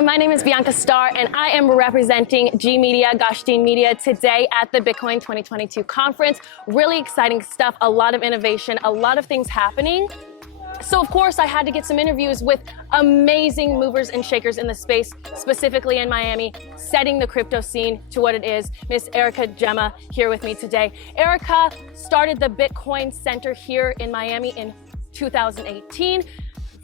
my name is Bianca Starr, and I am representing G Media, Goshteen Media today at the Bitcoin 2022 conference. Really exciting stuff, a lot of innovation, a lot of things happening. So of course I had to get some interviews with amazing movers and shakers in the space, specifically in Miami, setting the crypto scene to what it is. Miss Eryka, Gemma here with me today. Eryka started the Bitcoin Center here in Miami in 2018.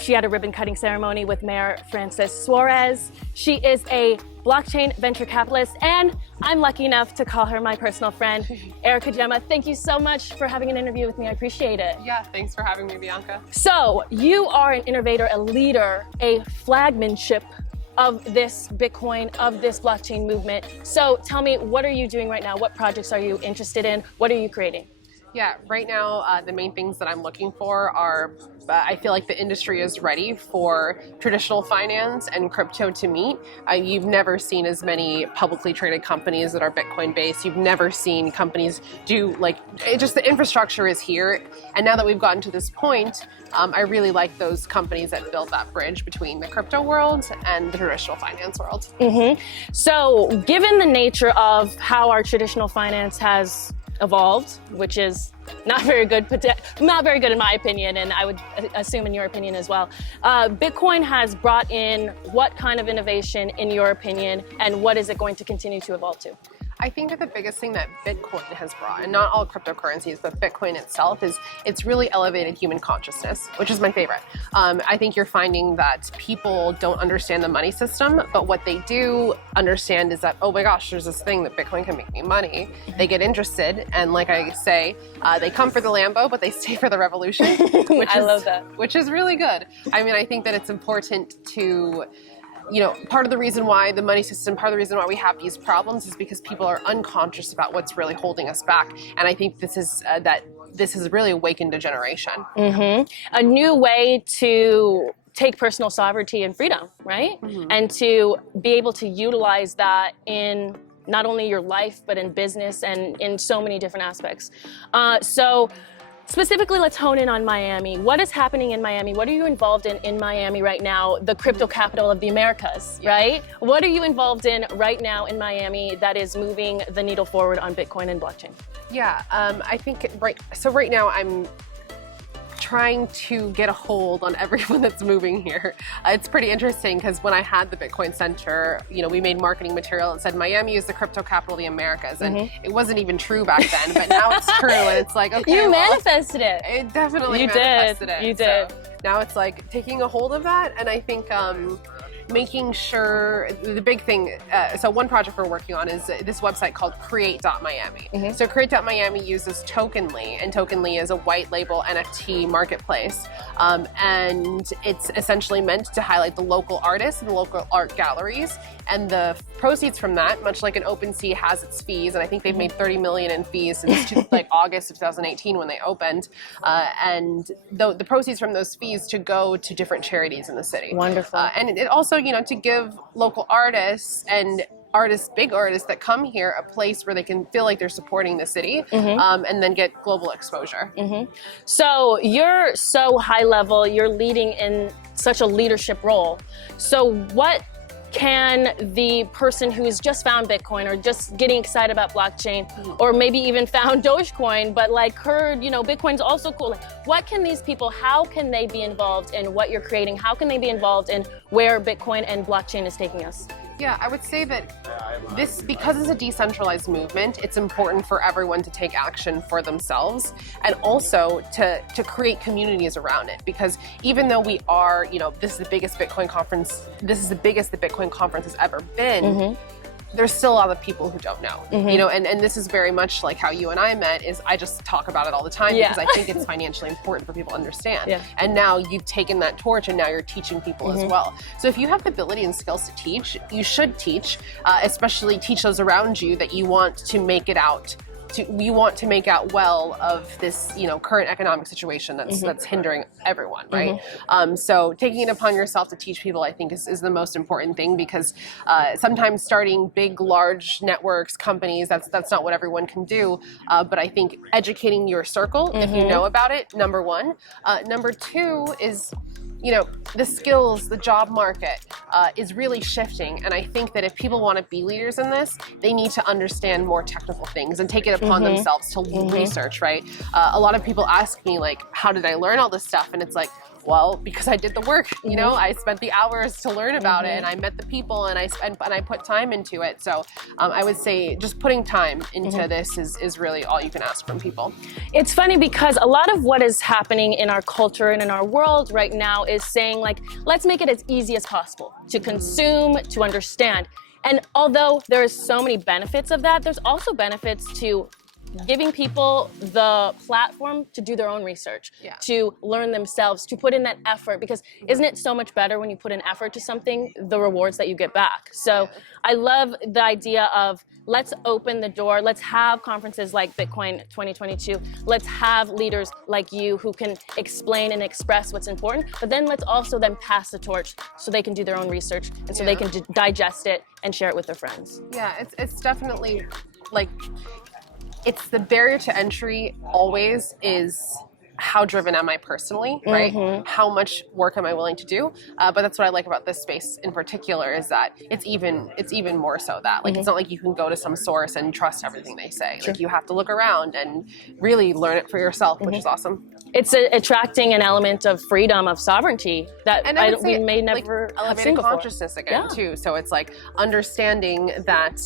She had a ribbon cutting ceremony with Mayor Francis Suarez. She is a blockchain venture capitalist, and I'm lucky enough to call her my personal friend. Eryka, Gemma, thank you so much for having an interview with me. I appreciate it. Yeah, thanks for having me, Bianca. So you are an innovator, a leader, a flagmanship of this Bitcoin, of this blockchain movement. So tell me, what are you doing right now? What projects are you interested in? What are you creating? Yeah, right now, the main things that I'm looking for are, I feel like the industry is ready for traditional finance and crypto to meet. You've never seen as many publicly traded companies that are Bitcoin based. You've never seen companies do just the infrastructure is here. And now that we've gotten to this point, I really like those companies that build that bridge between the crypto world and the traditional finance world. So given the nature of how our traditional finance has evolved, which is not very good in my opinion, and I would assume in your opinion as well. Bitcoin has brought in what kind of innovation in your opinion, and what is it going to continue to evolve to? I think that the biggest thing that Bitcoin has brought, and not all cryptocurrencies, but Bitcoin itself, is it's really elevated human consciousness, which is my favorite. I think you're finding that people don't understand the money system, but what they do understand is that, oh my gosh, there's this thing that Bitcoin can make me money. They get interested, and like I say, they come for the Lambo, but they stay for the revolution. I love that. Which is really good. I mean, I think that it's important to, part of the reason why the money system, part of the reason why we have these problems is because people are unconscious about what's really holding us back. And I think this is this has really awakened a generation. A new way to take personal sovereignty and freedom, right? And to be able to utilize that in not only your life, but in business and in so many different aspects. So specifically, let's hone in on Miami. What is happening in Miami? What are you involved in Miami right now, the crypto capital of the Americas, right? What are you involved in right now in Miami that is moving the needle forward on Bitcoin and blockchain? Yeah, I think right now I'm trying to get a hold on everyone that's moving here. It's pretty interesting because when I had the Bitcoin Center, we made marketing material and said Miami is the crypto capital of the Americas, and it wasn't even true back then, but now it's true, and it's like, okay, you manifested it. It definitely manifested it. You did. So now it's like taking a hold of that, and I think making sure the big thing, so one project we're working on is this website called create.miami. So create.miami uses Tokenly, and Tokenly is a white label NFT marketplace. And it's essentially meant to highlight the local artists and the local art galleries. And the proceeds from that, much like an OpenSea has its fees, and I think they've made $30 million in fees since August of 2018 when they opened. And the proceeds from those fees to go to different charities in the city. Wonderful. And it also, to give local artists and big artists that come here a place where they can feel like they're supporting the city, and then get global exposure. So you're so high level, you're leading in such a leadership role. So what can the person who has just found Bitcoin or just getting excited about blockchain, or maybe even found Dogecoin, but heard, Bitcoin's also cool. What can these people, how can they be involved in what you're creating? How can they be involved in where Bitcoin and blockchain is taking us? Yeah, I would say that because it's a decentralized movement, it's important for everyone to take action for themselves, and also to create communities around it. Because even though we are, this is the biggest Bitcoin conference, this is the biggest the Bitcoin conference has ever been, there's still a lot of people who don't know, and this is very much like how you and I met. Is I just talk about it all the time because I think it's financially important for people to understand. And now you've taken that torch, and now you're teaching people as well. So if you have the ability and skills to teach, you should teach, especially teach those around you that you want to make it out. You want to make out well of this, current economic situation that's hindering everyone, right? So taking it upon yourself to teach people, I think, is the most important thing, because sometimes starting big, large networks, companies, that's not what everyone can do. But I think educating your circle, if you know about it, number one. Number two is you know, the skills, the job market is really shifting. And I think that if people want to be leaders in this, they need to understand more technical things and take it upon themselves to research, right? A lot of people ask me, like, how did I learn all this stuff? And it's like, well, because I did the work, you know, I spent the hours to learn about it, and I met the people, and I put time into it. So I would say just putting time into this is really all you can ask from people. It's funny because a lot of what is happening in our culture and in our world right now is saying, like, let's make it as easy as possible to consume, to understand. And although there is so many benefits of that, there's also benefits to giving people the platform to do their own research, to learn themselves, to put in that effort, because isn't it so much better when you put an effort to something, the rewards that you get back? So I love the idea of, let's open the door, let's have conferences like Bitcoin 2022, let's have leaders like you who can explain and express what's important, but then let's also then pass the torch so they can do their own research, and so they can digest it and share it with their friends. Yeah, it's definitely, like, it's the barrier to entry always is how driven am I personally, right? How much work am I willing to do? But that's what I like about this space in particular, is that it's even more so that, like, it's not like you can go to some source and trust everything they say. Like, you have to look around and really learn it for yourself, which is awesome. It's attracting an element of freedom, of sovereignty that we may never have elevated seen before. consciousness again too. So it's like understanding that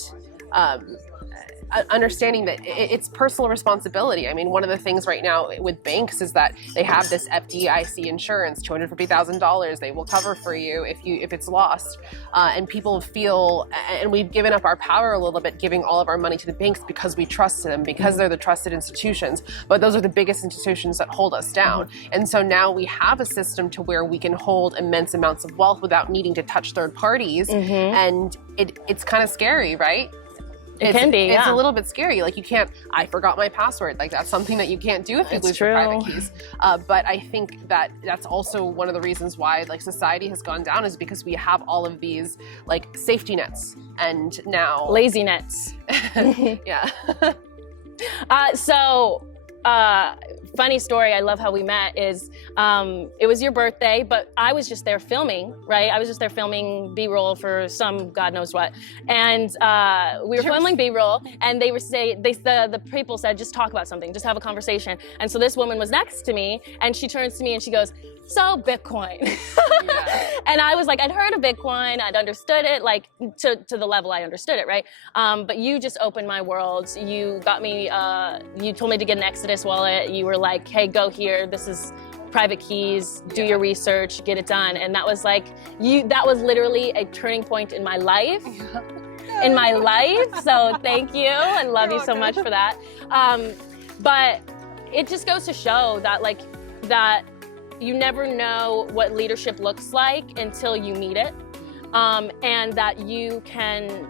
it's personal responsibility. I mean, one of the things right now with banks is that they have this FDIC insurance, $250,000 they will cover for you if it's lost. And people feel, and we've given up our power a little bit, giving all of our money to the banks because we trust them, because they're the trusted institutions. But those are the biggest institutions that hold us down. And so now we have a system to where we can hold immense amounts of wealth without needing to touch third parties. And it's kind of scary, right? It can be, It's a little bit scary. Like, you can't, I forgot my password. Like, that's something that you can't do if you lose your private keys. But I think that that's also one of the reasons why, like, society has gone down, is because we have all of these, like, safety nets. And now... lazy nets. Yeah. Funny story, I love how we met, is it was your birthday, but I was just there filming, right? I was just there filming B-roll for some God knows what. And we were filming B-roll, and the people said, just talk about something, just have a conversation. And so this woman was next to me, and she turns to me and she goes, so Bitcoin. And I was like, I'd heard of Bitcoin, I'd understood it, like, to the level I understood it, right? But you just opened my world. You got me, you told me to get an Exodus wallet. You were like, hey, go here, this is private keys, do your research, get it done. And that was like, that was literally a turning point in my life. In my life, so thank you, I love you so much for that. But it just goes to show that, like, that you never know what leadership looks like until you meet it, and that you can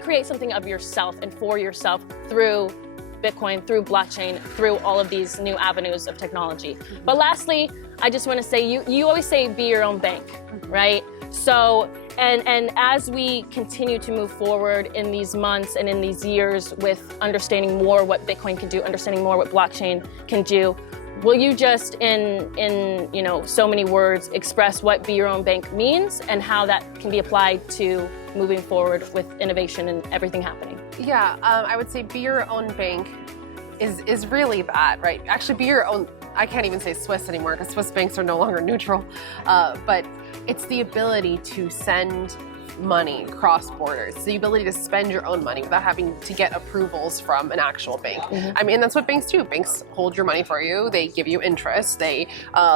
create something of yourself and for yourself through Bitcoin, through blockchain, through all of these new avenues of technology. But lastly, I just want to say, you always say be your own bank, right? So, and as we continue to move forward in these months and in these years with understanding more what Bitcoin can do, understanding more what blockchain can do, will you just, in so many words, express what Be Your Own Bank means and how that can be applied to moving forward with innovation and everything happening? Yeah, I would say Be Your Own Bank is really that, right? Actually, Be Your Own, I can't even say Swiss anymore because Swiss banks are no longer neutral, but it's the ability to send money cross borders, the ability to spend your own money without having to get approvals from an actual bank. I mean, that's what banks do. Banks hold your money for you, they give you interest, they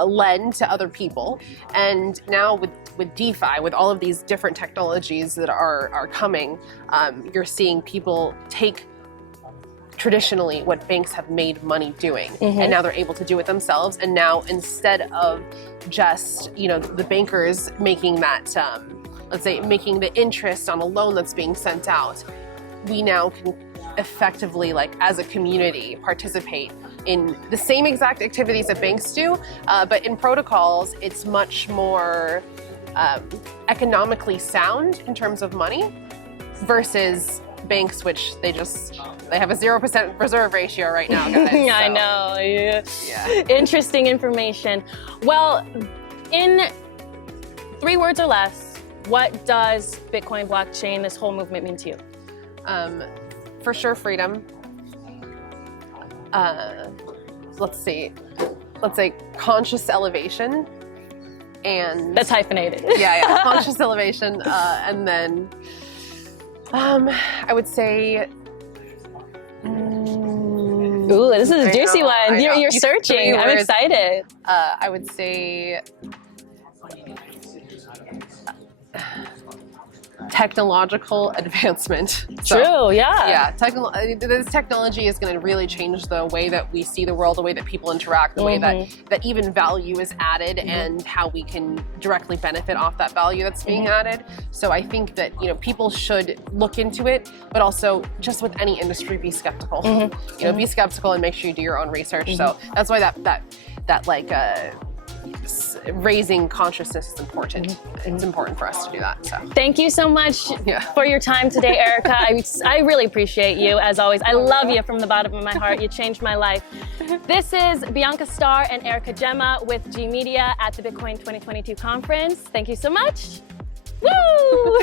lend to other people. And now with DeFi, with all of these different technologies that are coming, you're seeing people take traditionally what banks have made money doing, and now they're able to do it themselves. And now, instead of just, the bankers making that, let's say, making the interest on a loan that's being sent out, we now can effectively, like, as a community, participate in the same exact activities that banks do, but in protocols, it's much more economically sound in terms of money versus banks, which they have a 0% reserve ratio right now, guys. I know. Yeah. Interesting information. Well, In 3 words or less, what does Bitcoin blockchain, this whole movement, mean to you? For sure, freedom. Let's say conscious elevation, and That's hyphenated. yeah, conscious elevation, and then I would say. Ooh, this is a juicy one. I know. You're searching. I'm excited. I would say technological advancement. True, yeah. Yeah, this technology is going to really change the way that we see the world, the way that people interact, the way that even value is added, and how we can directly benefit off that value that's being added. So I think that people should look into it, but also just with any industry, be skeptical. Be skeptical and make sure you do your own research. So that's why that like raising consciousness is important. It's important for us to do that. So thank you so much for your time today, Eryka. I really appreciate you, as always. I love you from the bottom of my heart. You changed my life. This is Bianca Starr and Eryka Gemma with G Media at the Bitcoin 2022 conference. Thank you so much. Woo!